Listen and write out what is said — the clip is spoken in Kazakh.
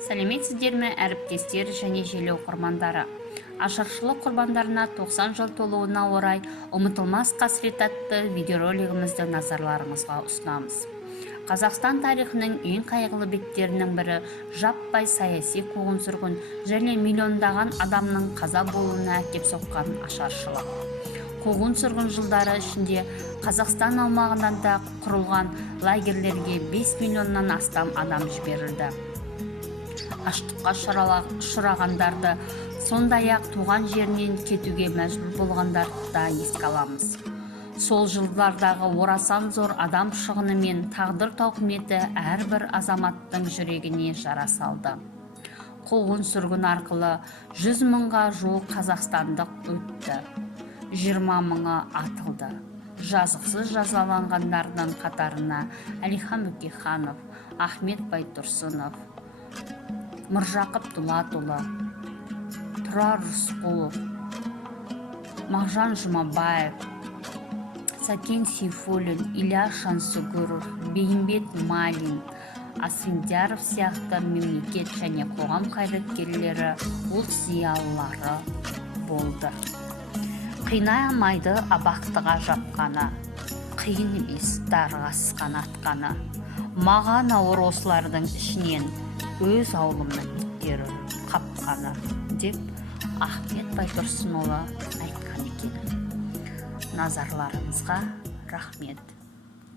Сәлеметсіздер ме, әріптестер және желі оқырмандары? Ашаршылық құрбандарына 90 жыл толуына орай ұмытылмас қасірет атты видеоролигімізді назарларыңызға ұсынамыз. Қазақстан тарихының ең қайғылы беттерінің бірі жаппай саяси қуғын-сүргін және миллиондаған адамның қаза болуына әкеп соққан ашаршылық. Қуғын-сүргін жылдары ішінде Қазақстан аумағынан да құрылған лагерлерге 5 миллионнан астам адам жіберілді. Аштыққа ұшырағандарды, сондай-ақ туған жерінен кетуге мәжбүр болғандарды да еске аламыз. Сол жылдардағы орасан зор адам шығыны мен тағдыр тауқыметі әрбір азаматтың жүрегіне жара салды. Қуғын-сүргін арқылы 100 мыңға жуық қазақстандық өтті. 20 мыңы атылды. Жазықсыз жазаланғандардың қатарына Әлихан Бөкейханов, Ахмет Байтұрсынов, Міржақып Дулатұлы, Тұрар Рысқұлов, Мағжан Жұмабаев, Сәкен Сейфуллин, Ильяс Жансүгіров, Бейімбет Майлин, Асфендияров сияқты мемлекет және қоғам қайраткерлері, ұлт зиялылары болды. Қинай алмайды абақтыға жапқаны, қиын емес дарға асқан атқаны. Маған ауыр осылардың ішінен өз аулымның иттері қапқаны, деп Ахмет Байтұрсынұлы айтқан екен. Назарларыңызға рахмет.